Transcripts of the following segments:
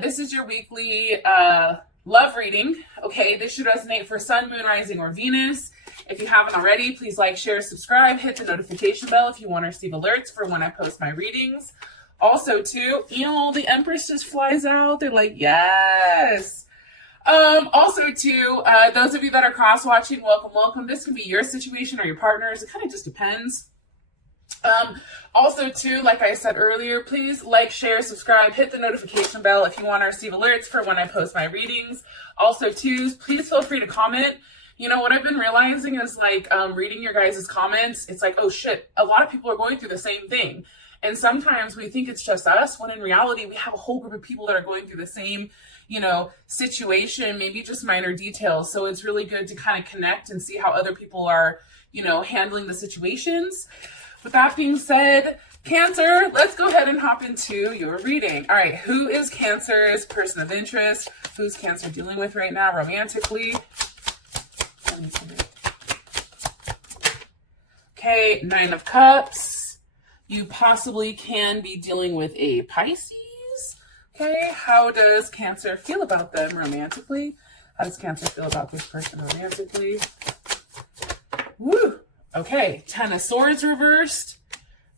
This is your weekly love reading. Okay, this should resonate for Sun, Moon, Rising, or Venus. If you haven't already, please like, share, subscribe, hit the notification bell if you want to receive alerts for when I post my readings. Also, too, the Empress just flies out. They're like, yes. Also, too, those of you that are cross-watching, welcome. This can be your situation or your partner's. It kind of just depends. Also, too, like I said earlier, please like, share, subscribe, hit the notification bell if you want to receive alerts for when I post my readings. Also, too, please feel free to comment. You know, what I've been realizing is reading your guys' comments, it's like, oh shit, a lot of people are going through the same thing. And sometimes we think it's just us, when in reality, we have a whole group of people that are going through the same, situation, maybe just minor details. So it's really good to kind of connect and see how other people are, handling the situations. With that being said, Cancer, let's go ahead and hop into your reading. All right, who is Cancer's person of interest? Who's Cancer dealing with right now romantically? Okay, 9 of Cups. You possibly can be dealing with a Pisces. Okay, how does Cancer feel about them romantically? How does Cancer feel about this person romantically? Woo! Okay, 10 of Swords reversed.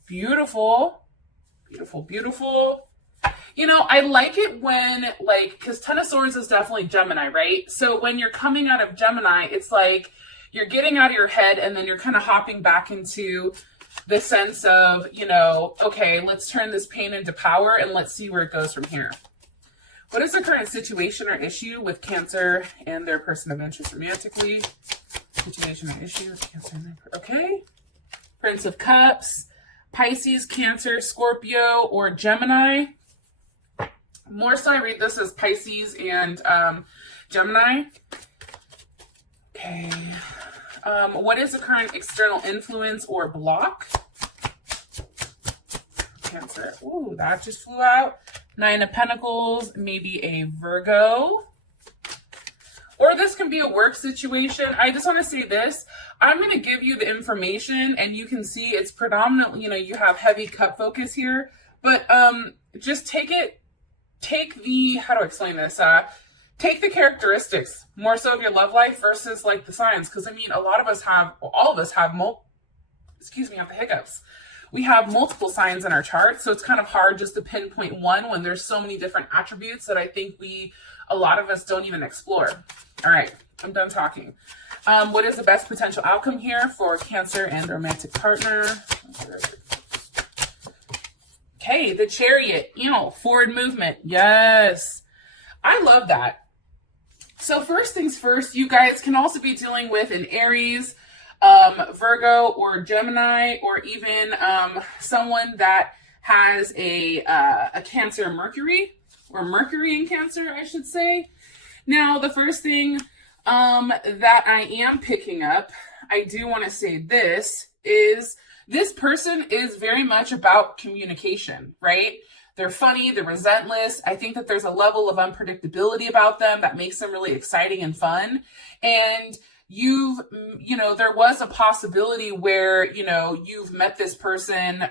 Beautiful. Beautiful. I like it when, because 10 of Swords is definitely Gemini, right? So when you're coming out of Gemini, it's like you're getting out of your head and then you're kind of hopping back into the sense of, okay, let's turn this pain into power and let's see where it goes from here. What is the current situation or issue with Cancer and their person of interest romantically? Situation or issue with Cancer and their, okay. Prince of Cups, Pisces, Cancer, Scorpio, or Gemini. More so I read this as Pisces and Gemini. Okay. What is the current external influence or block? Cancer. Ooh, that just flew out. 9 of Pentacles, maybe a Virgo. Or this can be a work situation. I just want to say this. I'm going to give you the information and you can see it's predominantly, you have heavy cup focus here. But just take the, how do I explain this? Take the characteristics more so of your love life versus the signs. Because all of us have the hiccups. We have multiple signs in our chart. So it's kind of hard just to pinpoint one when there's so many different attributes that I think a lot of us don't even explore. All right, I'm done talking. What is the best potential outcome here for Cancer and romantic partner? Okay, the Chariot, forward movement. Yes, I love that. So first things first, you guys can also be dealing with an Aries, Virgo, or Gemini, or even someone that has a Cancer Mercury, or Mercury in Cancer, I should say. Now, the first thing that I am picking up, I do want to say this, is this person is very much about communication, right? They're funny, they're relentless. I think that there's a level of unpredictability about them that makes them really exciting and fun. And there was a possibility where, you've met this person,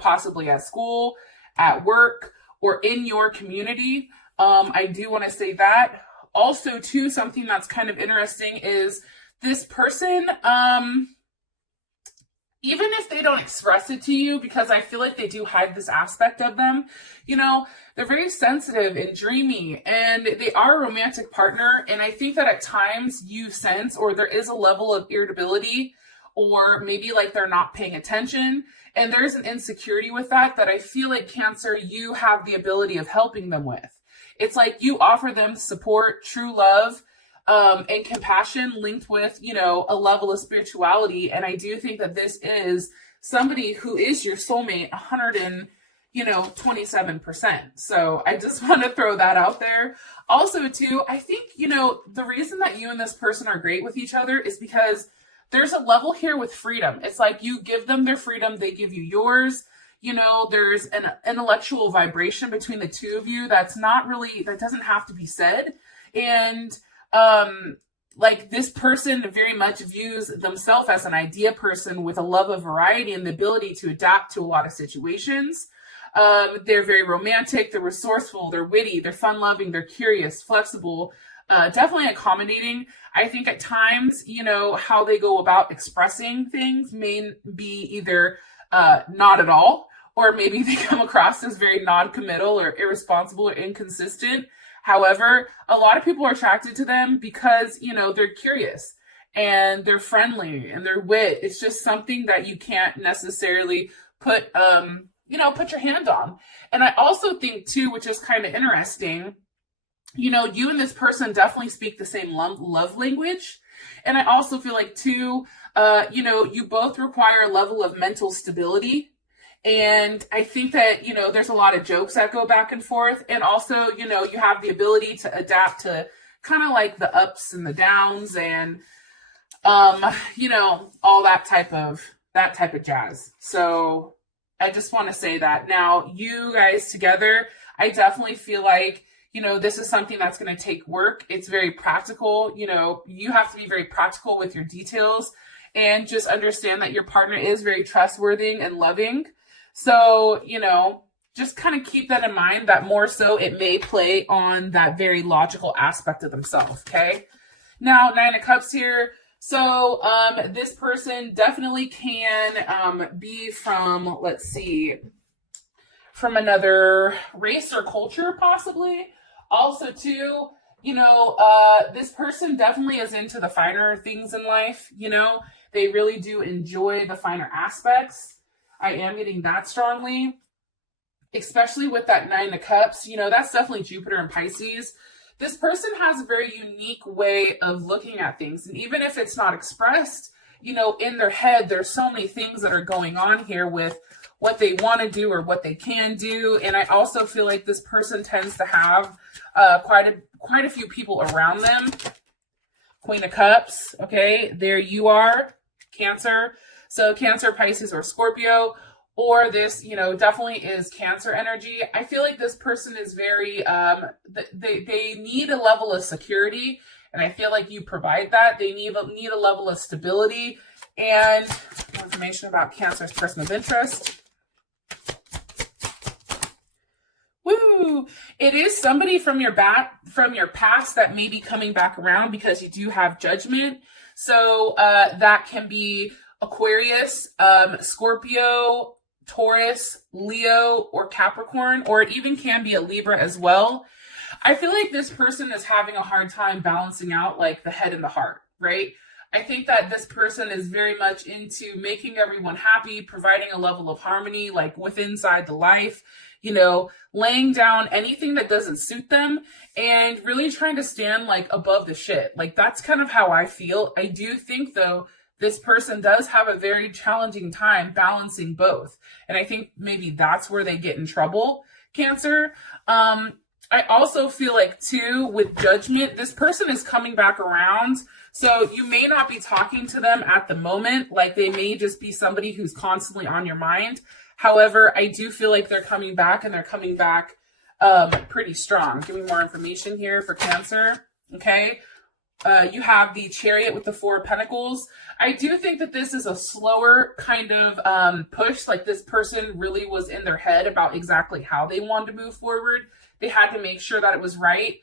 possibly at school, at work, or in your community. I do want to say that. Also, too, something that's kind of interesting is this person, even if they don't express it to you, because I feel like they do hide this aspect of them, they're very sensitive and dreamy, and they are a romantic partner. And I think that at times you sense, or there is a level of irritability, or maybe they're not paying attention. And there's an insecurity with that I feel like Cancer, you have the ability of helping them with. It's like you offer them support, true love, and compassion linked with, a level of spirituality. And I do think that this is somebody who is your soulmate 127%. So I just want to throw that out there. Also, too, I think, the reason that you and this person are great with each other is because there's a level here with freedom. It's like you give them their freedom, they give you yours. There's an intellectual vibration between the two of you that doesn't have to be said. And this person very much views themselves as an idea person with a love of variety and the ability to adapt to a lot of situations. They're very romantic, they're resourceful, they're witty, they're fun-loving, they're curious, flexible, definitely accommodating. I think at times, how they go about expressing things may be either not at all, or maybe they come across as very non-committal or irresponsible or inconsistent. However, a lot of people are attracted to them because, they're curious and they're friendly and they're wit. It's just something that you can't necessarily put your hand on. And I also think too, which is kind of interesting, you and this person definitely speak the same love language. And I also feel like too, you both require a level of mental stability. And I think that, there's a lot of jokes that go back and forth. And also, you have the ability to adapt to kind of like the ups and the downs and, all that type of jazz. So I just want to say that. Now, you guys together, I definitely feel like, this is something that's going to take work. It's very practical. You have to be very practical with your details and just understand that your partner is very trustworthy and loving. So, just kind of keep that in mind, that more so it may play on that very logical aspect of themselves. Okay. Now, 9 of Cups here. So, this person definitely can be from, let's see, from another race or culture, possibly. Also, too, this person definitely is into the finer things in life. They really do enjoy the finer aspects. I am getting that strongly, especially with that 9 of Cups. That's definitely Jupiter and Pisces. This person has a very unique way of looking at things. And even if it's not expressed, in their head, there's so many things that are going on here with what they want to do or what they can do. And I also feel like this person tends to have quite a few people around them. Queen of Cups. Okay, there you are, Cancer. So Cancer, Pisces, or Scorpio, or this, definitely is Cancer energy. I feel like this person is very, they need a level of security, and I feel like you provide that. They need a level of stability. And more information about Cancer's person of interest. Woo! It is somebody from your past that may be coming back around because you do have Judgment. So that can be Aquarius, Scorpio, Taurus, Leo, or Capricorn, or it even can be a Libra as well. I feel like this person is having a hard time balancing out like the head and the heart, right? I think that this person is very much into making everyone happy, providing a level of harmony, like inside the life, laying down anything that doesn't suit them and really trying to stand like above the shit. Like that's kind of how I feel. I do think though, this person does have a very challenging time balancing both. And I think maybe that's where they get in trouble, Cancer. I also feel like too, with Judgment, this person is coming back around. So you may not be talking to them at the moment. Like they may just be somebody who's constantly on your mind. However, I do feel like they're coming back, and they're coming back pretty strong. Give me more information here for Cancer. Okay. You have the Chariot with the 4 of Pentacles. I do think that this is a slower kind of push. Like this person really was in their head about exactly how they wanted to move forward. They had to make sure that it was right.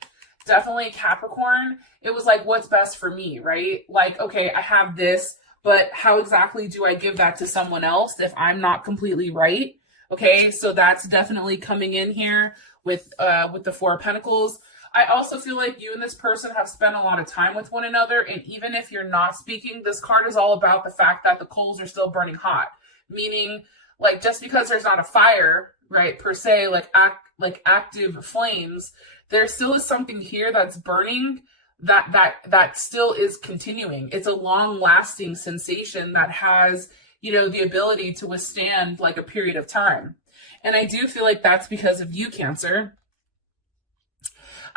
Definitely Capricorn. It was like, what's best for me, right? Like, okay, I have this, but how exactly do I give that to someone else if I'm not completely right? Okay, so that's definitely coming in here with the 4 of Pentacles. I also feel like you and this person have spent a lot of time with one another. And even if you're not speaking, this card is all about the fact that the coals are still burning hot. Meaning, like, just because there's not a fire, right, per se, like active flames, there still is something here that's burning that still is continuing. It's a long-lasting sensation that has, the ability to withstand like a period of time. And I do feel like that's because of you, Cancer.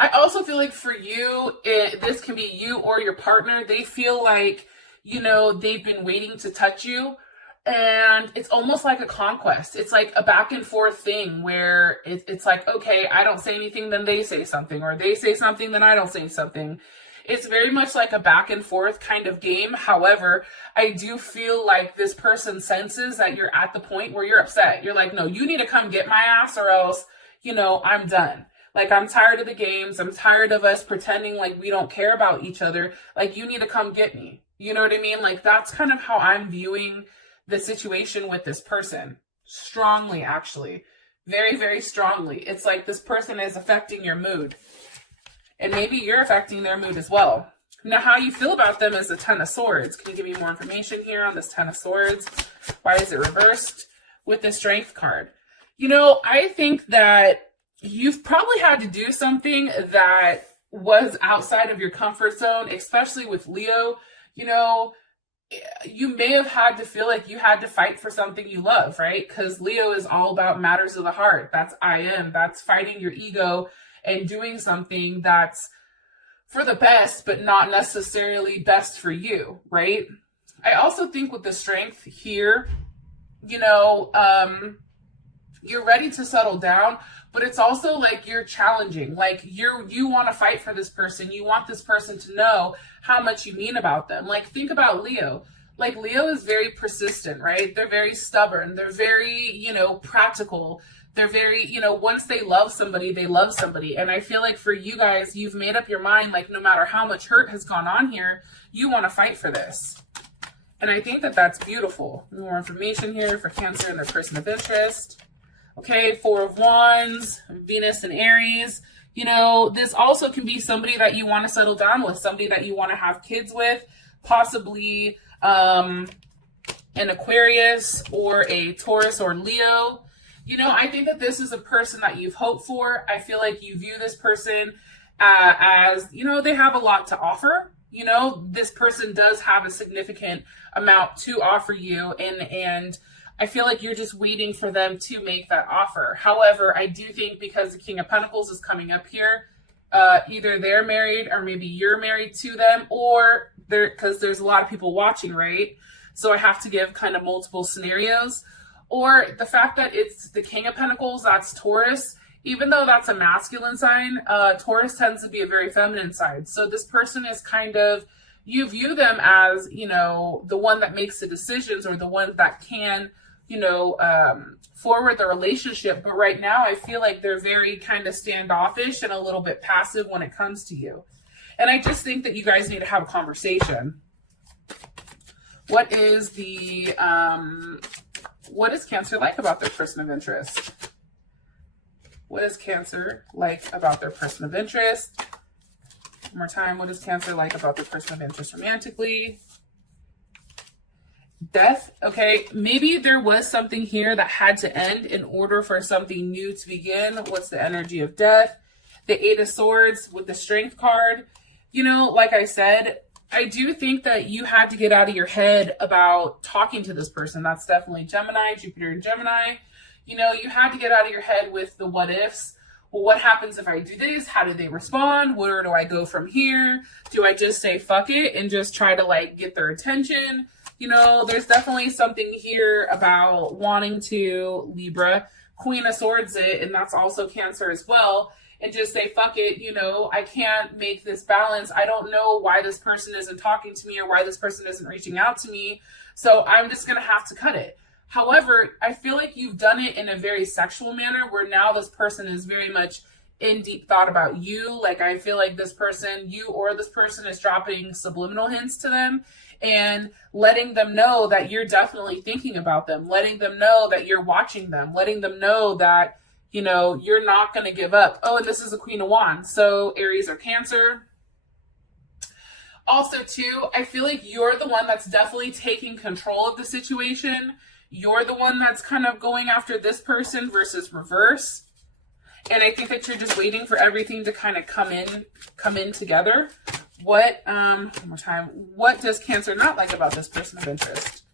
I also feel like for you, this can be you or your partner. They feel like, they've been waiting to touch you. And it's almost like a conquest. It's like a back and forth thing where it's like, okay, I don't say anything, then they say something. Or they say something, then I don't say something. It's very much like a back and forth kind of game. However, I do feel like this person senses that you're at the point where you're upset. You're like, no, you need to come get my ass or else, I'm done. Like, I'm tired of the games. I'm tired of us pretending like we don't care about each other. Like, you need to come get me. You know what I mean? Like, that's kind of how I'm viewing the situation with this person. Strongly, actually. Very, very strongly. It's like this person is affecting your mood. And maybe you're affecting their mood as well. Now, how you feel about them is the Ten of Swords. Can you give me more information here on this Ten of Swords? Why is it reversed with the Strength card? I think that you've probably had to do something that was outside of your comfort zone, especially with Leo. You may have had to feel like you had to fight for something you love, right? Because Leo is all about matters of the heart. That's I am. That's fighting your ego and doing something that's for the best, but not necessarily best for you, right? I also think with the Strength here, you're ready to settle down, but it's also like you're challenging. Like you want to fight for this person. You want this person to know how much you mean about them. Like, think about Leo. Like, Leo is very persistent, right? They're very stubborn. They're very, practical. They're very, once they love somebody, they love somebody. And I feel like for you guys, you've made up your mind, like, no matter how much hurt has gone on here, you want to fight for this. And I think that that's beautiful. More information here for Cancer and their person of interest. Okay, Four of Wands, Venus and Aries. This also can be somebody that you want to settle down with, somebody that you want to have kids with, possibly an Aquarius or a Taurus or Leo. I think that this is a person that you've hoped for. I feel like you view this person as, they have a lot to offer. This person does have a significant amount to offer you, and I feel like you're just waiting for them to make that offer. However, I do think because the King of Pentacles is coming up here, either they're married or maybe you're married to them, or because there's a lot of people watching, right? So I have to give kind of multiple scenarios. Or the fact that it's the King of Pentacles, that's Taurus. Even though that's a masculine sign, Taurus tends to be a very feminine side. So this person is kind of, you view them as, the one that makes the decisions or the one that can, forward the relationship. But right now, I feel like they're very kind of standoffish and a little bit passive when it comes to you. And I just think that you guys need to have a conversation. What is Cancer like about their person of interest? What is Cancer like about their person of interest? One more time. What is Cancer like about their person of interest romantically? Death. Okay, maybe there was something here that had to end in order for something new to begin. What's the energy of death? The Eight of Swords with the Strength card. Like I said, I do think that you had to get out of your head about talking to this person. That's definitely Gemini, Jupiter and Gemini. You had to get out of your head with the what ifs. Well, what happens if I do this? How do they respond? Where do I go from here? Do I just say fuck it and just try to get their attention? There's definitely something here about wanting to, Libra, Queen of Swords it, and that's also Cancer as well, and just say, fuck it, I can't make this balance. I don't know why this person isn't talking to me or why this person isn't reaching out to me, so I'm just going to have to cut it. However, I feel like you've done it in a very sexual manner where now this person is very much in deep thought about you. Like, I feel like this person, you or this person, is dropping subliminal hints to them and letting them know that you're definitely thinking about them, letting them know that you're watching them, letting them know that, you're not going to give up. Oh, and this is a Queen of Wands. So Aries or Cancer. Also, too, I feel like you're the one that's definitely taking control of the situation. You're the one that's kind of going after this person versus reverse. And I think that you're just waiting for everything to kind of come in together. One more time, what does Cancer not like about this person of interest?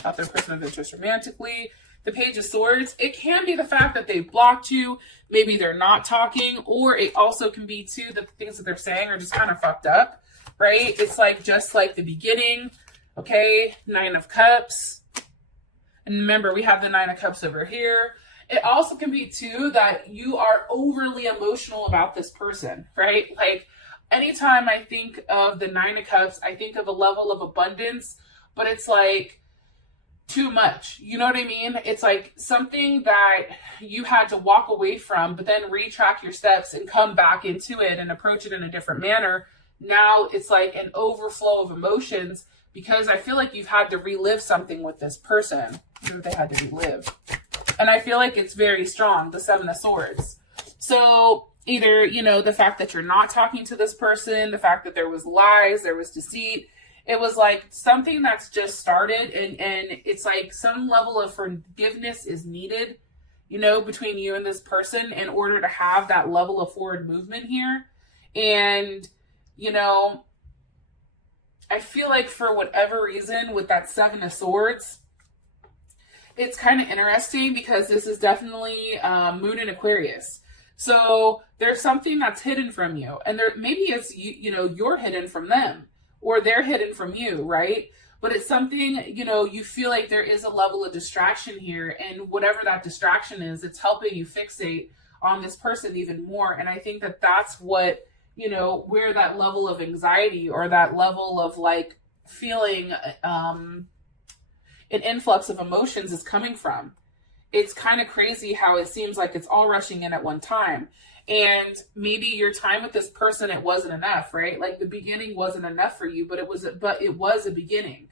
About their person of interest romantically? The Page of Swords, it can be the fact that they blocked you. Maybe they're not talking, or it also can be too that the things that they're saying are just kind of fucked up, right? It's just like the beginning. Okay, Nine of Cups. And remember, we have the Nine of Cups over here. It also can be too that you are overly emotional about this person, right? anytime I think of the Nine of Cups, I think of a level of abundance, but it's like too much. You know what I mean? It's like something that you had to walk away from, but then retrack your steps and come back into it and approach it in a different manner. Now it's like an overflow of emotions because I feel like you've had to relive something with this person. They had to relive. And I feel like it's very strong, the Seven of Swords. So either, you know, the fact that you're not talking to this person, the fact that there was lies, there was deceit, it was like something that's just started, and it's like some level of forgiveness is needed, you know, between you and this person in order to have that level of forward movement here. And, you know, I feel like for whatever reason with that Seven of Swords, it's kind of interesting because this is definitely Moon in Aquarius. So there's something that's hidden from you, and there maybe it's you know, you're hidden from them, or they're hidden from you, right? But it's something, you know, you feel like there is a level of distraction here, and whatever that distraction is, it's helping you fixate on this person even more. And I think that that's what, you know, where that level of anxiety or that level of like feeling an influx of emotions is coming from. It's kind of crazy how it seems like it's all rushing in at one time. And maybe your time with this person, it wasn't enough, right? Like the beginning wasn't enough for you, but it was a beginning.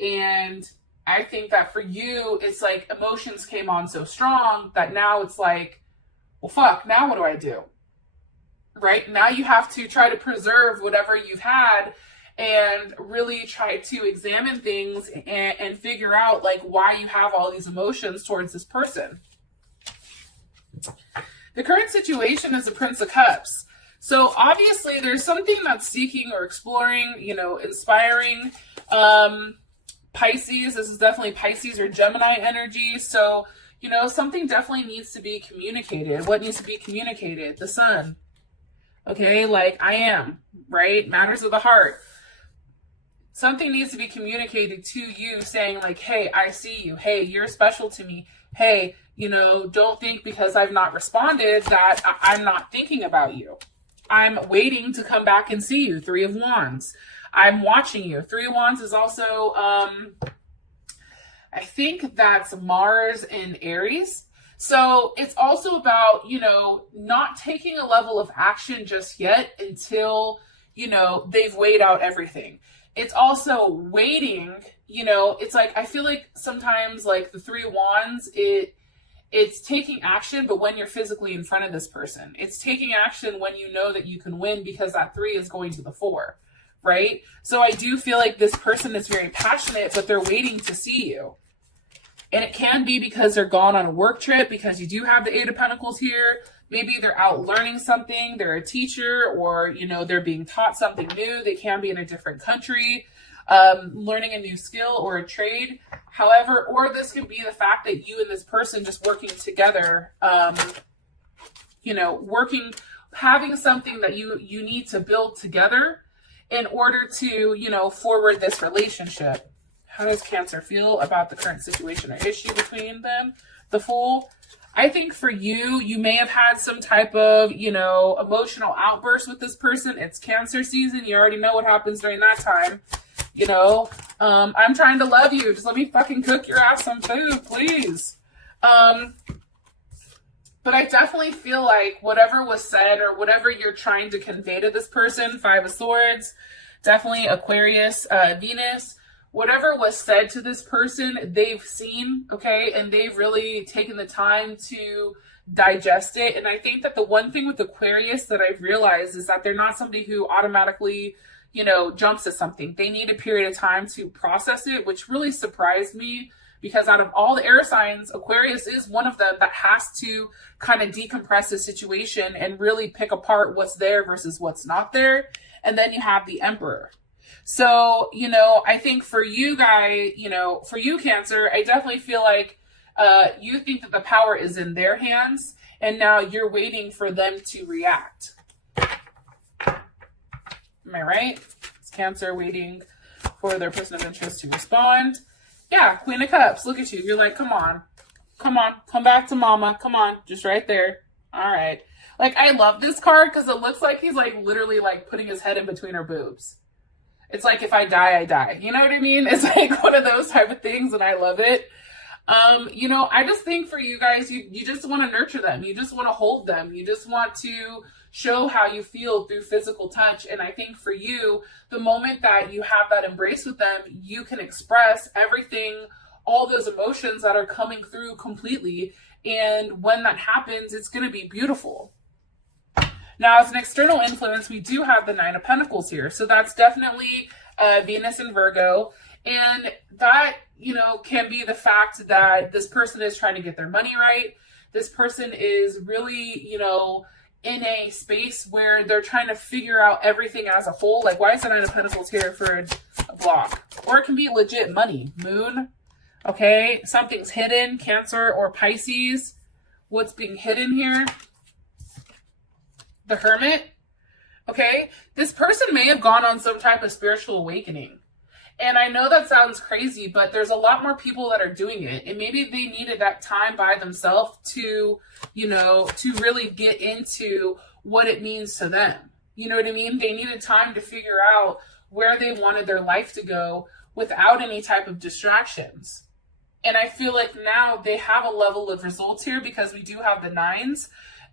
And I think that for you, it's like emotions came on so strong that now it's like, well, fuck, now what do I do? Right? Now you have to try to preserve whatever you've had and really try to examine things and figure out like why you have all these emotions towards this person. The current situation is the Prince of Cups. So obviously there's something that's seeking or exploring, you know, inspiring. Pisces, this is definitely Pisces or Gemini energy. So, you know, something definitely needs to be communicated. What needs to be communicated? The Sun. Okay, like I am, right? Matters of the heart. Something needs to be communicated to you saying like, hey, I see you. Hey, you're special to me. Hey, you know, don't think because I've not responded that I'm not thinking about you. I'm waiting to come back and see you. Three of Wands. I'm watching you. Three of Wands is also, I think that's Mars and Aries. So it's also about, you know, not taking a level of action just yet until, you know, they've weighed out everything. It's also waiting, you know, it's like, I feel like sometimes like the Three of Wands, it's taking action, but when you're physically in front of this person, it's taking action when you know that you can win because that 3 is going to the 4, right? So I do feel like this person is very passionate, but they're waiting to see you. And it can be because they're gone on a work trip, because you do have the 8 of Pentacles here. Maybe they're out learning something. They're a teacher, or, you know, they're being taught something new. They can be in a different country, learning a new skill or a trade. However, or this could be the fact that you and this person just working together, you know, having something that you need to build together in order to, you know, forward this relationship. How does Cancer feel about the current situation or issue between them? The Fool. I think for you, you may have had some type of, you know, emotional outburst with this person. It's Cancer season. You already know what happens during that time. You know, I'm trying to love you. Just let me fucking cook your ass some food, please. But I definitely feel like whatever was said or whatever you're trying to convey to this person, 5 of Swords, definitely Aquarius, Venus, whatever was said to this person, they've seen, okay, and they've really taken the time to digest it. And I think that the one thing with Aquarius that I've realized is that they're not somebody who automatically, you know, jumps at something. They need a period of time to process it, which really surprised me, because out of all the air signs, Aquarius is one of them that has to kind of decompress the situation and really pick apart what's there versus what's not there. And then you have the Emperor. So, you know, I think for you guys, you know, for you, Cancer, I definitely feel like you think that the power is in their hands, and now you're waiting for them to react. Am I right? It's Cancer waiting for their person of interest to respond. Yeah, Queen of Cups, look at you. You're like, come on, come back to mama. Come on, just right there. All right. Like, I love this card because it looks like he's like literally like putting his head in between her boobs. It's like, if I die, I die. You know what I mean? It's like one of those type of things, and I love it. You know, I just think for you guys, you just want to nurture them. You just want to hold them. You just want to show how you feel through physical touch. And I think for you, the moment that you have that embrace with them, you can express everything, all those emotions that are coming through completely. And when that happens, it's going to be beautiful. Now, as an external influence, we do have the Nine of Pentacles here. So that's definitely Venus and Virgo. And that, you know, can be the fact that this person is trying to get their money right. This person is really, you know, in a space where they're trying to figure out everything as a whole. Like, why is the Nine of Pentacles here for a block? Or it can be legit money. Moon. Okay. Something's hidden. Cancer or Pisces. What's being hidden here? The Hermit. Okay. This person may have gone on some type of spiritual awakening. And I know that sounds crazy, but there's a lot more people that are doing it. And maybe they needed that time by themselves to, you know, to really get into what it means to them. You know what I mean? They needed time to figure out where they wanted their life to go without any type of distractions. And I feel like now they have a level of results here because we do have the nines,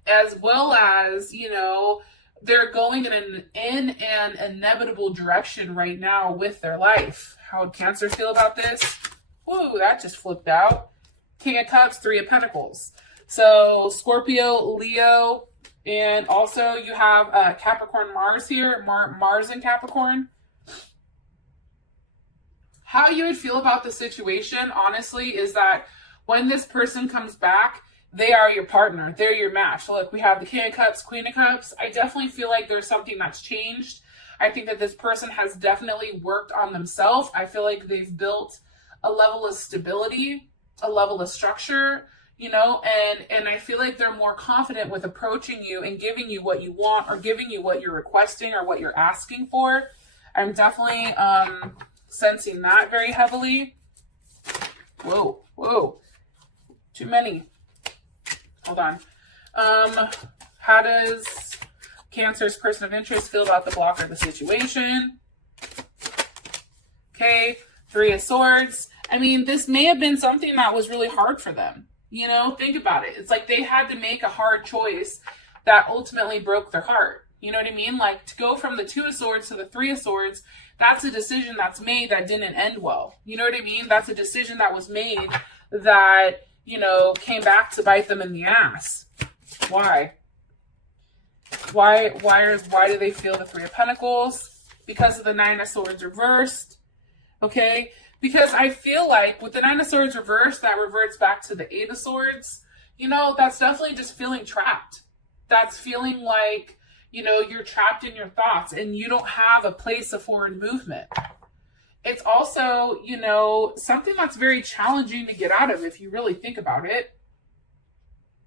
as well as, you know, they're going in an inevitable direction right now with their life. How would Cancer feel about this? Woo, that just flipped out. King of Cups, Three of Pentacles. So Scorpio, Leo, and also you have Capricorn Mars here. Mars and Capricorn. How you would feel about the situation, honestly, is that when this person comes back, they are your partner. They're your match. Look, we have the King of Cups, Queen of Cups. I definitely feel like there's something that's changed. I think that this person has definitely worked on themselves. I feel like they've built a level of stability, a level of structure, you know, and I feel like they're more confident with approaching you and giving you what you want or giving you what you're requesting or what you're asking for. I'm definitely sensing that very heavily. Whoa, whoa. Too many. Hold on. How does Cancer's person of interest feel about the block or the situation? Okay, Three of Swords. I mean, this may have been something that was really hard for them. You know, think about it. It's like they had to make a hard choice that ultimately broke their heart. You know what I mean? Like, to go from the Two of Swords to the Three of Swords, that's a decision that's made that didn't end well. You know what I mean? That's a decision that was made that, you know, came back to bite them in the ass. Why? Why do they feel the Three of Pentacles? Because of the Nine of Swords reversed. Okay? Because I feel like with the Nine of Swords reversed, that reverts back to the Eight of Swords. You know, that's definitely just feeling trapped. That's feeling like, you know, you're trapped in your thoughts and you don't have a place of forward movement. It's also, you know, something that's very challenging to get out of if you really think about it.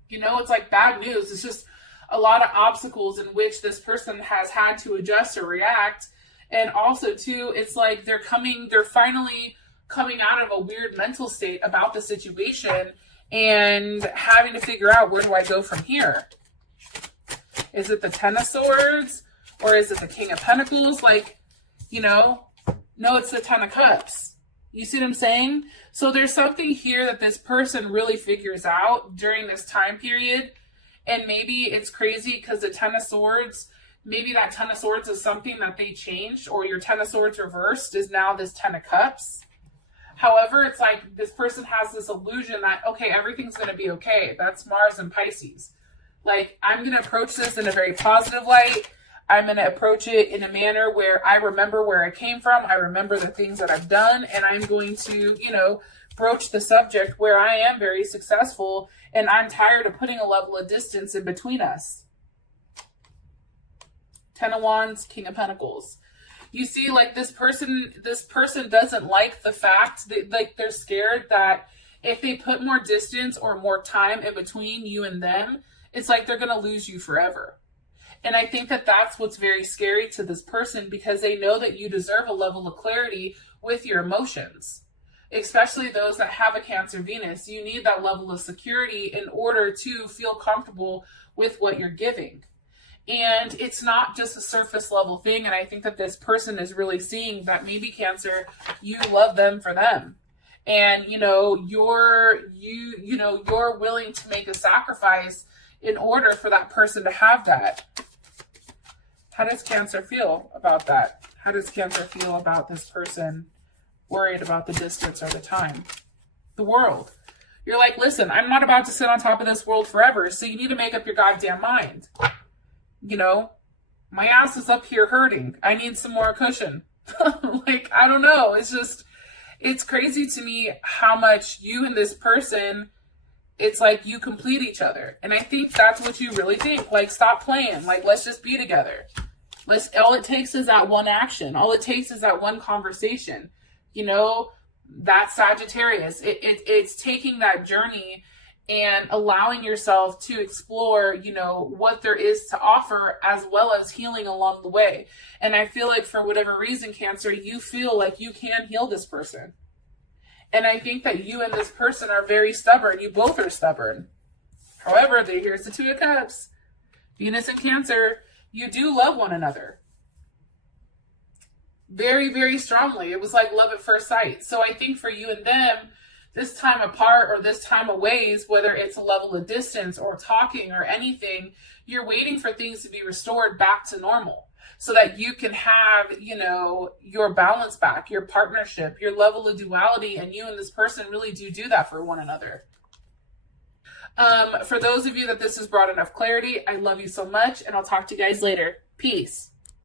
You know, it's like bad news. It's just a lot of obstacles in which this person has had to adjust or react. And also, too, it's like they're finally coming out of a weird mental state about the situation and having to figure out, where do I go from here? Is it the Ten of Swords or is it the King of Pentacles? Like, you know, no, it's the Ten of Cups. You see what I'm saying? So there's something here that this person really figures out during this time period. And maybe it's crazy because the Ten of Swords, maybe that Ten of Swords is something that they changed, or your Ten of Swords reversed is now this Ten of Cups. However, it's like this person has this illusion that, okay, everything's going to be okay. That's Mars and Pisces. Like, I'm going to approach this in a very positive light. I'm going to approach it in a manner where I remember where I came from. I remember the things that I've done. And I'm going to, you know, broach the subject where I am very successful. And I'm tired of putting a level of distance in between us. Ten of Wands, King of Pentacles. You see, like, this person doesn't like the fact that, like, they're scared that if they put more distance or more time in between you and them, it's like they're going to lose you forever. And I think that that's what's very scary to this person, because they know that you deserve a level of clarity with your emotions. especially those that have a Cancer Venus. You need that level of security in order to feel comfortable with what you're giving. And it's not just a surface level thing. And I think that this person is really seeing that maybe Cancer, you love them for them. And, you're willing to make a sacrifice in order for that person to have that. How does Cancer feel about that? How does Cancer feel about this person worried about the distance or the time? The world. You're like, listen, I'm not about to sit on top of this world forever, so you need to make up your goddamn mind. My ass is up here hurting. I need some more cushion. I don't know. It's crazy to me how much you and this person, it's like you complete each other. And I think that's what you really think. Stop playing. Let's just be together. All it takes is that one action. All it takes is that one conversation. That's Sagittarius. It's taking that journey and allowing yourself to explore, what there is to offer, as well as healing along the way. And I feel like for whatever reason, Cancer, you feel like you can heal this person. And I think that you and this person are very stubborn. You both are stubborn. However, here's the Two of Cups. Venus and Cancer, you do love one another. Very, very strongly. It was like love at first sight. So I think for you and them, this time apart or this time away, whether it's a level of distance or talking or anything, you're waiting for things to be restored back to normal so that you can have, your balance back, your partnership, your level of duality, and you and this person really do that for one another. For those of you that this has brought enough clarity, I love you so much, and I'll talk to you guys later. Peace.